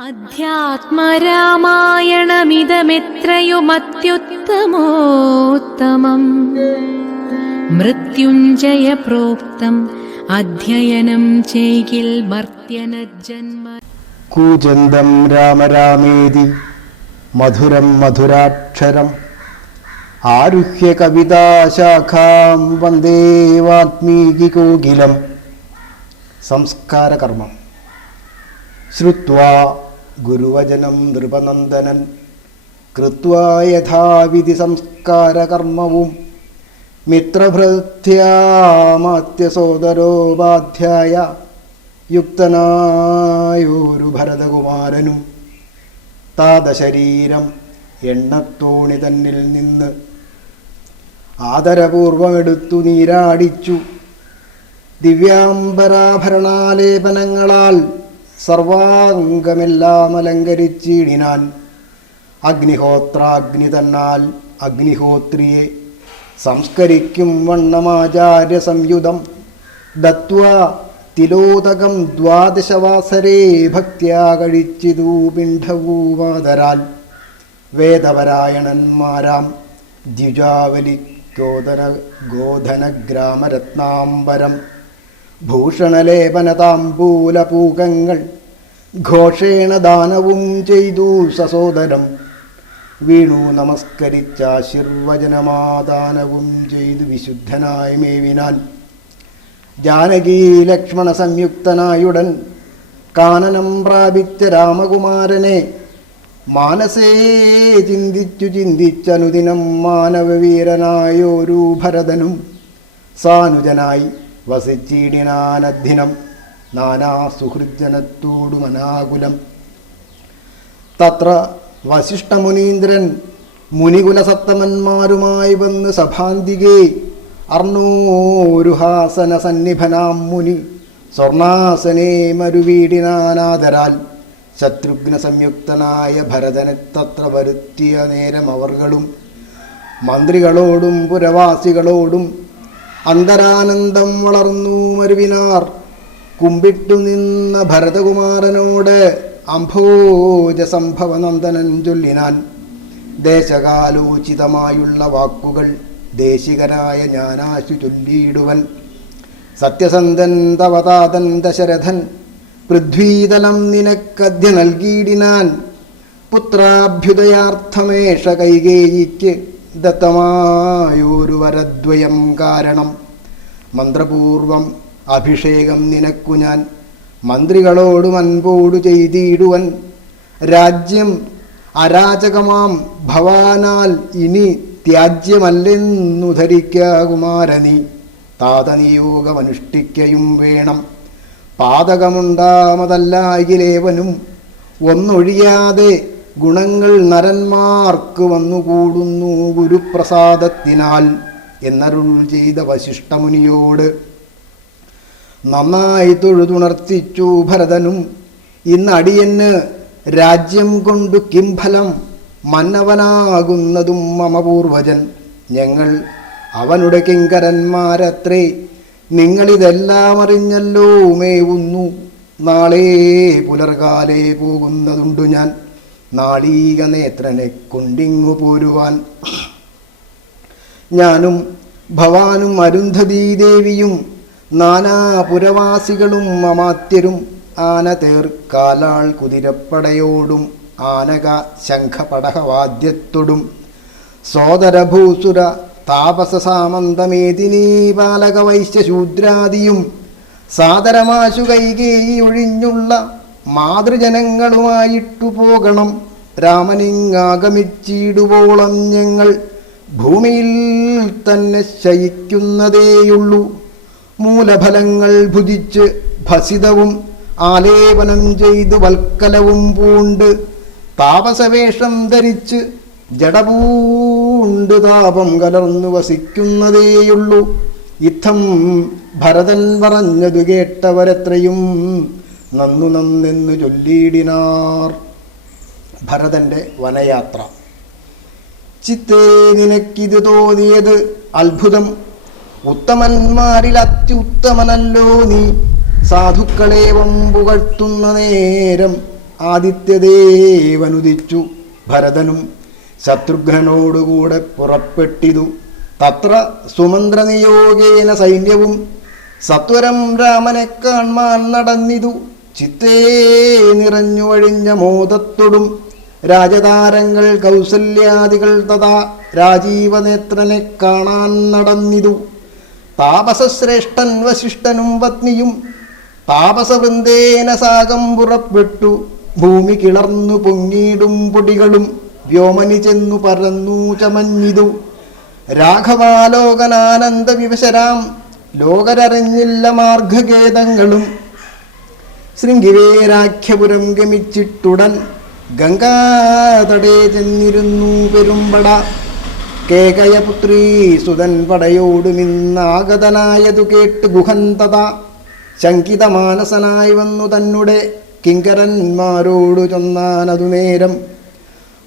അധ്യാത്മരാമായണമിതമെത്രയുമത്യുത്തമോത്തമം. മൃത്യുഞ്ജയ പ്രോക്തം അധ്യയനം ചെയ്യിൽ മർത്യനജന്മ കൂജന്തം രാമരാമേതി മധുരം മധുരാക്ഷരം. ആരുഹ്യ കവിതാശാഖാം വന്ദേവാത്മീകി കോകിലം. സംസ്കാരകർമ്മം. ശ്രുവാ ഗുരുവചനം നൃപനന്ദനൻ കൃത്വാ യഥാവിധി സംസ്കാരകർമ്മവും മിത്രഭൃത്യാമാത്യസോദരോപാധ്യായ യുക്തനായൊരു ഭരതകുമാരനും താതശരീരം എണ്ണത്തോണി തന്നിൽ നിന്ന് ആദരപൂർവമെടുത്തു നീരാടിച്ചു. ദിവ്യാംബരാഭരണാലേപനങ്ങളാൽ സർവാംഗമെല്ലാം അലങ്കരിച്ചിടിനാൻ അഗ്നിഹോത്രാഗ്നി തന്നാൽ അഗ്നിഹോത്രിയെ സംസ്കരിക്കും വണ്ണമാചാര്യ സംയുതം ദത്വാ തിലോദകം ദ്വാദശവാസരേ ഭക്തിയാ കഴിച്ചിതു പിണ്ഡവൂമാതരാൽ വേദപരായണന്മാരാം ഗോധന ഗോധനഗ്രാമരത്നാംബരം ഭൂഷണലേപനതാംബൂലപൂകങ്ങൾ ഘോഷേണ ദാനവും ചെയ്തു സസോദരം വീണു നമസ്കരിച്ചാശീർവചനമാദാനവും ചെയ്തു വിശുദ്ധനായി മേവിനാൻ. ജാനകീ ലക്ഷ്മണ സംയുക്തനായുടൻ കാനനം പ്രാപിച്ച രാമകുമാരനെ മാനസേ ചിന്തിച്ചു ചിന്തിച്ചനുദിനം മാനവവീരനായോരു ഭരതനും സാനുജനായി വസിച്ചിടിനാനദ്ദിനം നാനാ സുഹൃജനത്തോടുമനാകുലം തത്ര വസിഷ്ഠമുനീന്ദ്രൻ മുനികുലസത്തമന്മാരുമായി വന്ന് സഭാന്തികേ അർണോരുഹാസന സന്നിഭനാം മുനി സ്വർണാസനേ മരുവീടിനാനാദരാൽ. ശത്രുഘ്ന സംയുക്തനായ ഭരതനെ തത്ര വരുത്തിയ നേരം അവർകളും മന്ത്രികളോടും പുരവാസികളോടും അന്തരാനന്ദം വളർന്നു മരുവിനാർ. കുമ്പിട്ടു നിന്ന ഭരതകുമാരനോട് അംഭോജ സംഭവനന്ദനൻ ചൊല്ലിനാൻ. ദേശകാലോചിതമായുള്ള വാക്കുകൾ ദേശികനായ ഞാനാശു ചൊല്ലിയിടുവൻ. സത്യസന്ധൻ തവതാതൻ ദശരഥൻ പൃഥ്വീതലം നിനക്കദ്യ നൽകിയിടിനാൻ. പുത്രാഭ്യുദയാർത്ഥമേഷ കൈകേയിക്ക് ദത്തമായൊരു വരദ്വയം കാരണം. മന്ത്രപൂർവം അഭിഷേകം നിനക്കു ഞാൻ. മന്ത്രികളോട് അൻപോടു ചെയ്തിടുവൻ. രാജ്യം അരാജകമാം. ഭവാനാൽ ഇനി ത്യാജ്യമല്ലെന്നു ധരിക്ക കുമാരനീ താതനിയോഗമനുഷ്ഠിക്കയും വേണം. പാതകമുണ്ടാമതല്ലായിലേവനും ഒന്നൊഴിയാതെ ഗുണങ്ങൾ നരന്മാർക്ക് വന്നുകൂടുന്നു ഗുരുപ്രസാദത്തിനാൽ എന്നരുൾ ചെയ്ത വശിഷ്ഠമുനിയോട് നന്നായി തൊഴുതുണർത്തിച്ചു ഭരതനും ഇന്നടിയന് രാജ്യം കൊണ്ടു കിംഫലം മന്നവനാകുന്നതും മമ പൂർവജൻ ഞങ്ങൾ അവനുടെ കിങ്കരന്മാരത്രേ നിങ്ങളിതെല്ലാം അറിഞ്ഞല്ലോ മേവുന്നു. നാളേ പുലർകാലേ പോകുന്നതുണ്ടു ഞാൻ. നാളീക നേത്രനെ കൊണ്ടിങ്ങു പോരുവാൻ. ഞാനും ഭവാനും അരുന്ധതീ ദേവിയും നാനാപുരവാസികളും മമാത്യരും ആന തേർ കാലാൾ കുതിരപ്പടയോടും ആനക ശംഖപടഹവാദ്യത്തോടും. സോദരഭൂസുര താപസ സാമന്തമേദിനീ ബാലക വൈശ്യശൂദ്രാദിയും സാദരമാശു കൈകേയി ഒഴിഞ്ഞുള്ള മാതൃജനങ്ങളുമായിട്ടു പോകണം. രാമനിങ്ങാഗമിച്ചിടുവോളം ഞങ്ങൾ ഭൂമിയിൽ തന്നെ ശയിക്കുന്നതേയുള്ളൂ. മൂലഫലങ്ങൾ ഭുജിച്ച് ഭസിതവും ആലേപനം ചെയ്തു വൽക്കലവും പൂണ്ട് താപസവേഷം ധരിച്ച് ജടപൂണ്ട് താപം കലർന്നു വസിക്കുന്നതേയുള്ളൂ. ഇത്തം ഭരതൻ പറഞ്ഞതു കേട്ടവരെത്രയും നന്നു നന്നെന്നു ചൊല്ലിയിടിനാർ. ഭരതന്റെ വനയാത്ര. ചിത്തേ നിനക്കിത് തോന്നിയത് അത്ഭുതം. ഉത്തമന്മാരിൽ അത്യുത്തമനല്ലോ നീ. സാധുക്കളെ പുകഴ്ത്തുന്ന നേരം ആദിത്യദേവനുദിച്ചു ഭരതനും ശത്രുഘ്നോടുകൂടെ പുറപ്പെട്ടിതു. തത്ര സുമന്ത്രനിയോഗേന സൈന്യവും സത്വരം രാമനെ കാൺമാൻ നടന്നിതു. ചിത്തേ നിറഞ്ഞു മോദത്തോടും രാജതാരങ്ങൾ കൗസല്യാദികൾ തഥാ രാജീവനേത്രനെ കാണാൻ നടന്നിതു. താപസശ്രേഷ്ഠൻ വശിഷ്ഠനും പത്നിയും താപസവൃന്ദേന സാഗം പുറപ്പെട്ടു. ഭൂമി കിളർന്നു പൊങ്ങിയിടും പൊടികളും വ്യോമനി ചെന്നു പറന്നു ചമഞ്ഞിതു. രാഘവാലോകനാനന്ദ വിവശരാം. ലോകരറിഞ്ഞില്ല മാർഗഖേദങ്ങളും ശൃംഗിവേരാഖ്യപുരം ഗമിച്ചിട്ടുടൻ ഗംഗാതടേ ചെന്നിരുന്നു പെരുമ്പട. കേകയപുത്രീ സുതൻ പടയോടുമിന്നാഗതനായതു കേട്ട് ഗുഹന്തത. ശങ്കിതമാനസനായി വന്നു തന്നുടെ കിങ്കരന്മാരോടു ചൊന്നാനതു നേരം.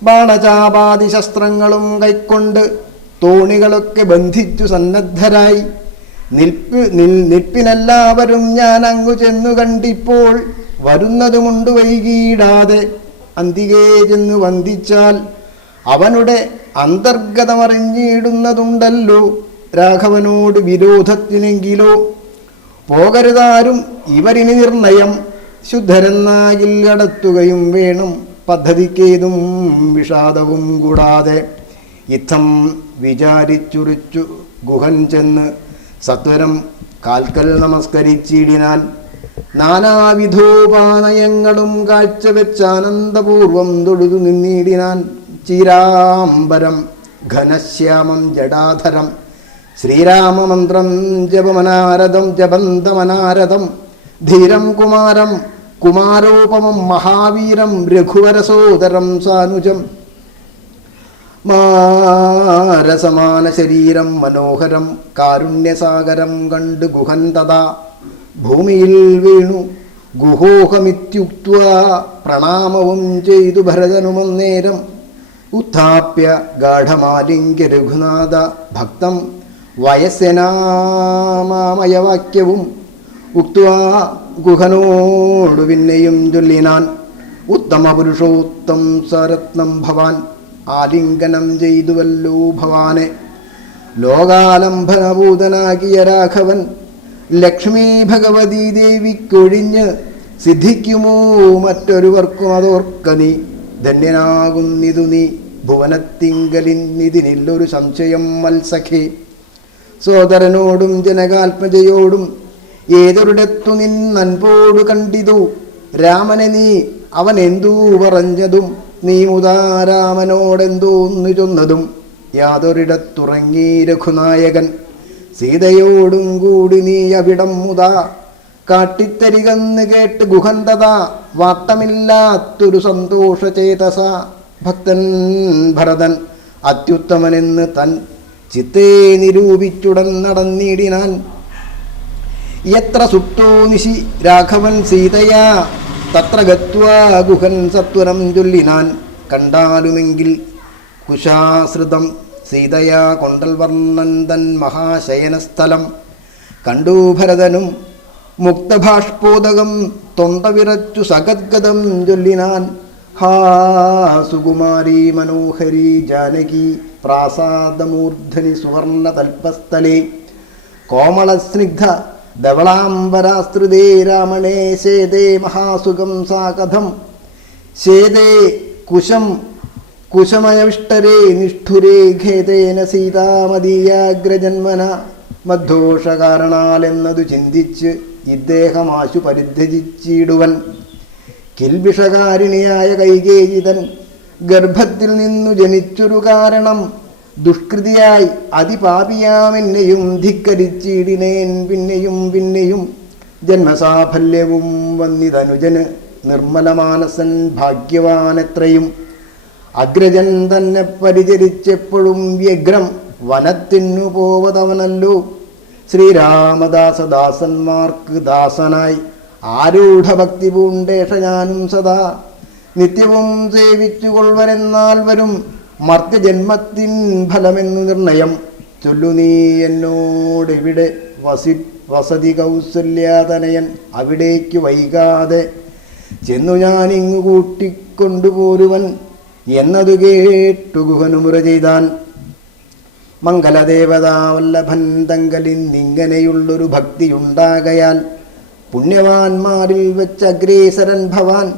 ബാണചാപാതി ശസ്ത്രങ്ങളും കൈക്കൊണ്ട് തോണികളൊക്കെ ബന്ധിച്ചു സന്നദ്ധരായി. നിൽപ്പ് നിൽ നിൽപ്പിനെല്ലാവരും ഞാൻ അങ്ങു ചെന്നു കണ്ടിപ്പോൾ വരുന്നതുമുണ്ട് വൈകിയിടാതെ അന്തികേ ചെന്നു വന്ദിച്ചാൽ അവനുടെ അന്തർഗതമറിഞ്ഞിടുന്നതുണ്ടല്ലോ രാഘവനോട് വിരോധത്തിനെങ്കിലോ. പോകരുതാരും ഇവരിനി നിർണയം ശുദ്ധരെന്നാകിൽ അടത്തുകയും വേണം പദ്ധതിക്കേതും വിഷാദവും കൂടാതെ. ഇത്തം വിചാരിച്ചുറിച്ചു ഗുഹൻ ചെന്ന് സത്വരം കാൽക്കൽ നമസ്കരിച്ചിടിനാൻ നാനാവിധോപാനയങ്ങളും കാഴ്ചവെച്ചാനന്ദപൂർവം തൊഴുതു നിന്നിടിനാൻ ചിരാംബരം ഘനശ്യാമം ജടാധരം ശ്രീരാമമന്ത്രം ജപമനാരദം ജപന്തമനാരദം ധീരം കുമാരം കുമാരോപമം മഹാവീരം രഘുവരസോദരം സാനുജം മാരസമാന ശരീരം മനോഹരം കാരുണ്യസാഗരം കണ്ട് ഗുഹൻ തഥാ. ഭൂമിയിൽ വീണു ഗുഹോഹമിത്യുക്ത പ്രണാമവും ചെയ്തു ഭരതനുമന്നേരം ഉത്ഥാപ്യ ഗാഠമാലിംഗ്യ രഘുനാഥ ഭക്തം വയസ്സനാമയവാക്യവും ഉക്വാ ഗുഹനോടു പിന്നെയും ചൊല്ലിനാൻ ഉത്തമ പുരുഷോത്തം സരത്നം ഭവാൻ ആലിംഗനം ചെയ്തുവല്ലോ ഭവാനെ. ലോകാലംഭനഭൂതനാകിയ രാഘവൻ ലക്ഷ്മി ഭഗവതി ദേവിക്കൊഴിഞ്ഞ് സിദ്ധിക്കുമോ മറ്റൊരുവർക്കും അതോർക്ക നീ. ധന്യനാകുന്നിതു നീ. ഭുവനത്തിങ്കലിന്നിതിനില്ലൊരു സംശയം മത്സഖേ സോദരനോടും ജനകാത്മജയോടും ഏതൊരിടത്തു നിന്നൻപോടു കണ്ടിതു. രാമനെ നീ അവൻ എന്തു പറഞ്ഞതും? നീ മുതാ രാമനോടെന്തോന്നു ചൊന്നതും യാതൊരിടത്തുറങ്ങി രഘുനായകൻ. സീതയോടും കൂടി നീ അവിടം മുതാ. കാട്ടിത്തരികന്ന് കേട്ട് ഗുഹന്തത. വാട്ടമില്ലാത്തൊരു സന്തോഷചേതസ. ഭക്തൻ ഭരതൻ അത്യുത്തമനെന്ന് തൻ ചിത്തേ നിരൂപിച്ചുടൻ നടന്നിടിനാൻ. എത്ര സുപ്തോ നിശി രാഘവൻ സീതയാ. തത്ര ഗുഹൻ സത്വരം ചൊല്ലിനാൻ കണ്ടാലുമെങ്കിൽ കുശാശ്രിതം സീതയാ കൊണ്ടൽ വർണൻ തൻ മഹാശയനസ്ഥലം. കണ്ടു ഭരതനും മുക്തഭാഷ്പോതകം തൊണ്ടവിറച്ചു സഗദ്ഗതം ചൊല്ലിനാൻ. ഹാ സുകുമാരി മനോഹരി ജാനകി പ്രാസാദമൂർധനി സുവർണ തൽപസ്ഥലേ കോമളസ്നിഗ്ധ ധവളാംബരാസ്തൃതേ രാമണേ ശേതേ മഹാസുഖം സാ കഥം ശേതേ കുശം കുശമയവിഷ്ടരേ നിഷ്ഠുരേ ഖേദേന സീതാമതീയാഗ്രജന്മന മദ്ദോഷകാരണാലെന്നതു ചിന്തിച്ച് ഇദ്ദേഹമാശു പരിത്യജിച്ചിടുവൻ. കിൽവിഷകാരിണിയായ കൈകേജിതൻ ഗർഭത്തിൽ നിന്നു ജനിച്ചൊരു കാരണം ദുഷ്കൃതിയായി അതിപാപിയാമെന്നെയും ധിക്കരിച്ചിടിനേൻ പിന്നെയും പിന്നെയും ജന്മസാഫല്യവും വന്നിതനുജന് നിർമ്മലമാനസൻ ഭാഗ്യവാനെത്രയും. അഗ്രജൻ തന്നെ പരിചരിച്ചെപ്പോഴും വ്യഗ്രം വനത്തിനു പോവതവനല്ലോ. ശ്രീരാമദാസദാസന്മാർക്ക് ദാസനായി ആരൂഢഭക്തി പൂണ്ടേഷ ഞാനും സദാ. നിത്യവും സേവിച്ചുകൊള്ളവരെന്നാൽ വരും മർത്യജന്മത്തിൻ ഫലമെന്നു നിർണയം. ചൊല്ലു നീ എന്നോടെവിടെ വസി വസതി കൗസല്യാതനയൻ അവിടേക്ക് വൈകാതെ. ചെന്നു ഞാൻ ഇങ്ങു കൂട്ടിക്കൊണ്ടുപോരുവൻ എന്നതു കേട്ടു ഗുഹനുമുറ ചെയ്താൻ. മംഗലദേവതാവല്ലഭൻ തങ്കലിൽ നിങ്ങനെയുള്ളൊരു ഭക്തിയുണ്ടാകയാൽ പുണ്യവാന്മാരിൽ വെച്ച് അഗ്രേസരൻ ഭവാൻ.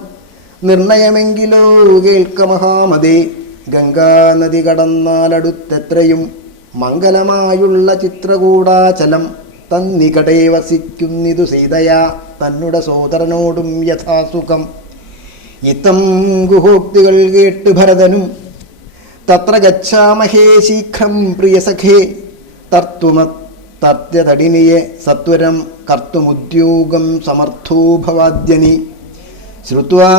നിർണയമെങ്കിലോ കേൾക്ക മഹാമതേ. ഗംഗാനദി കടന്നാലടുത്തെത്രയും മംഗലമായുള്ള ചിത്രകൂടാചലം തന്നികടേ വസിക്കുന്നിതു സീതയാ തന്നുടെ സോദരനോടും യഥാസുഖം. ഇത്തം ഗുഹോക്തികൾ കേട്ട് ഭരതനും തത്ര ഗച്ഛാമഹേ ശീഘ്രം പ്രിയസഖേ തർത്തുമ തത്യതടിനിയെ സത്വരം കർത്തുമുദ്യോഗം സമർത്ഥോഭവാദ്യനി. ശ്രുവാ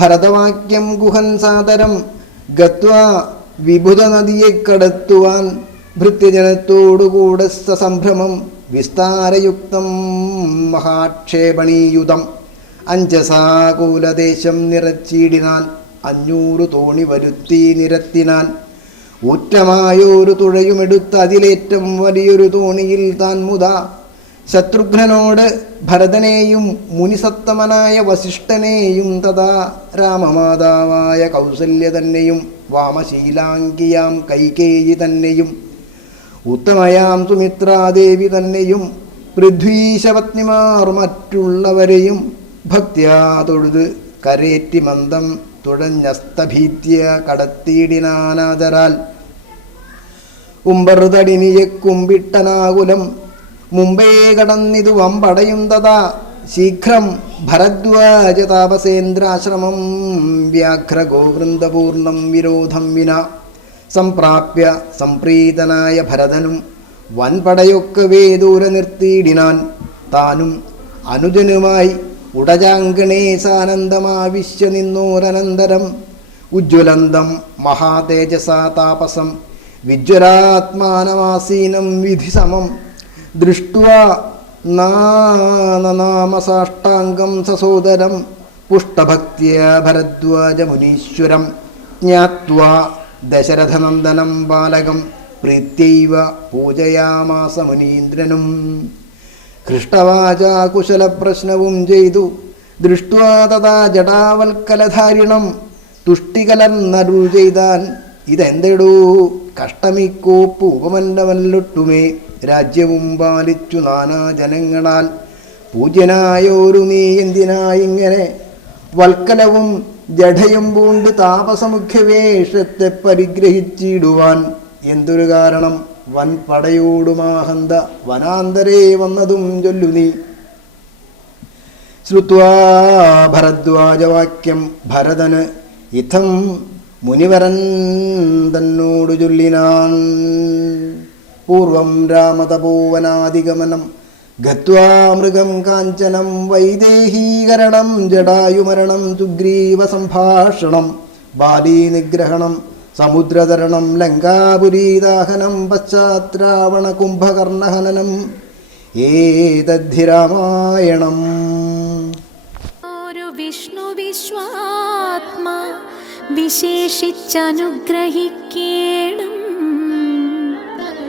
ഭരതവാക്യം ഗുഹൻ സാദരം ഗത്വാ വിഭുത നദിയെ കടത്തുവാൻ ഭൃത്യജനത്തോടുകൂടെ സസംഭ്രമം വിസ്താരയുക്തം മഹാക്ഷേപണീയുതം അഞ്ചസാകൂലദേശം നിറച്ചിടിനാൻ അഞ്ഞൂറ് തോണി വരുത്തി നിരത്തിനാൻ ഊറ്റമായൊരു തുഴയുമെടുത്ത് അതിലേറ്റം വലിയൊരു തോണിയിൽ താൻ മുത. ശത്രുഘ്നനോട് ഭരതനെയും മുനിസത്തമനായ വസിഷ്ഠനെയും തഥാ രാമമാതാവായ കൗസല്യ തന്നെയും വാമശീലാംഗിയാം കൈകേയി തന്നെയും ഉത്തമയാം സുമിത്രാദേവി തന്നെയും പൃഥ്വീശപത്നിമാർ മറ്റുള്ളവരെയും ഭക്ത്യാ തൊഴുത് കരേറ്റി മന്ദം തുഴഞ്ഞസ്തഭീത്യ കടത്തിയിടിനാനാദരാൽ ഉമ്പറുതടിനിയെ കുമ്പിട്ടനാകുലം മുമ്പേ കടന്നിതു വമ്പടയും തഥാ. ശീഘ്രം ഭരദ്വാജ താപസേന്ദ്രാശ്രമം വ്യാഘ്രഗോവൃന്ദപൂർണം വിരോധം വിന. സംപ്രാപ്യ സംപ്രീതനായ ഭരതനും വൻപടയൊക്കവേ ദൂരെ നിർത്തിയിടിനാൻ താനും അനുജനുമായി ഉടജാങ്കണേ സാനന്ദമാവിശ്യ നിന്നോരനന്തരം. ഉജ്ജ്വലന്തം മഹാതേജസാ താപസം വിജ്വലാത്മാനമാസീനം വിധിസമം. ദൃഷ്ട്വാ നാമസാഷ്ടാംഗം സസോദരം പുഷ്ടഭക്തിയ ഭരദ്വാജമുനീശ്വരം ജ്ഞാത്വാ ദശരഥനന്ദനം ബാലകം പ്രീത്യൈവ പൂജയാമാസ മുനീന്ദ്രനും ഹൃഷ്ടവാചാ കുശലപ്രശ്നവും ചെയ്തു. ദൃഷ്ട്വാ തഥാ ജടാവൽക്കലധാരിണം തുഷ്ടികലർന്നരുൾ ചെയ്താൻ. ഇതെന്തെടൂ? കഷ്ടമിക്കോപ്പ് ഉപമന്നവല്ലൊട്ടുമേ രാജ്യവും പാലിച്ചു നാനാ ജനങ്ങളാൽ. പൂജ്യനായോരു നീ എന്തിനായിങ്ങനെ? വൽക്കലവും ജഡയും പൂണ്ട് താപസമുഖ്യവേഷത്തെ പരിഗ്രഹിച്ചിടുവാൻ എന്തൊരു കാരണം? വൻ പടയോടുമാഹന്ത വനാന്തരേ വന്നതും ചൊല്ലു നീ. ശ്രുത്വാ ഭരദ്വാജവാക്യം ഭരതന് ഇഥം മുനിവരൻ തന്നോടു ചൊല്ലിനാൻ. പൂർവം രാമതപോവനാദിഗമനം മൃഗം കാഞ്ചനം വൈദേഹീകരണം ജടായുമരണം സുഗ്രീവ സംഭാഷണം ബാലീനിഗ്രഹണം സമുദ്രതരണം ലങ്കാപുരീദാഹനം പശ്ചാത്രാവണ കുംഭകർണഹനനം ഏതദ്ധി രാമായണം വിഷ്ണു വിശ്വാത്മാ വിശേഷിച്ചനുഗ്രഹിക്കേണം.